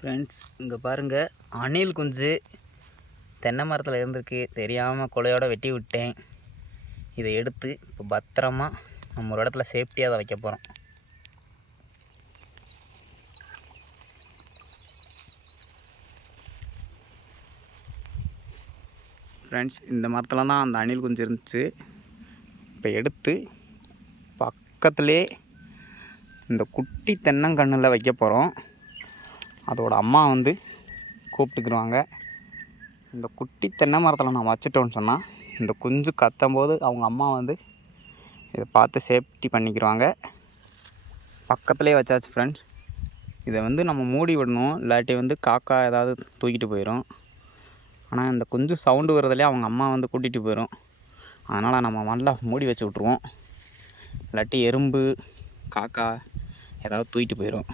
Friends, இங்கே பாருங்கள், அணில் குஞ்சு தென்னை மரத்தில் இருந்திருக்கு. தெரியாமல் கொலையோட வெட்டி விட்டேன். இதை எடுத்து இப்போ பத்திரமா நம்ம ஒரு இடத்துல சேஃப்டியாக அதை வைக்க போகிறோம். ஃப்ரெண்ட்ஸ், இந்த மரத்தில் தான் அந்த அணில் குஞ்சு இருந்துச்சு. இப்போ எடுத்து பக்கத்துலேயே இந்த குட்டி தென்னங்கன்றில் வைக்க போகிறோம். அதோட அம்மா வந்து கூப்பிட்டுக்குருவாங்க. இந்த குட்டி தென்னை மரத்தில் நான் வச்சுட்டோன்னு சொன்னால் இந்த குஞ்சு கத்தும்போது அவங்க அம்மா வந்து இதை பார்த்து சேஃப்டி பண்ணிக்கிடுவாங்க. பக்கத்துலேயே வச்சாச்சு ஃப்ரெண்ட்ஸ். இதை வந்து நம்ம மூடி விடணும், இல்லாட்டி வந்து காக்கா ஏதாவது தூக்கிட்டு போயிடும். ஆனால் இந்த குஞ்சு சவுண்டு வரதுலேயே அவங்க அம்மா வந்து கூட்டிகிட்டு போயிடும். அதனால் நம்ம நல்லா மூடி வச்சு விட்ருவோம், இல்லாட்டி எறும்பு காக்கா ஏதாவது தூக்கிட்டு போயிடும்.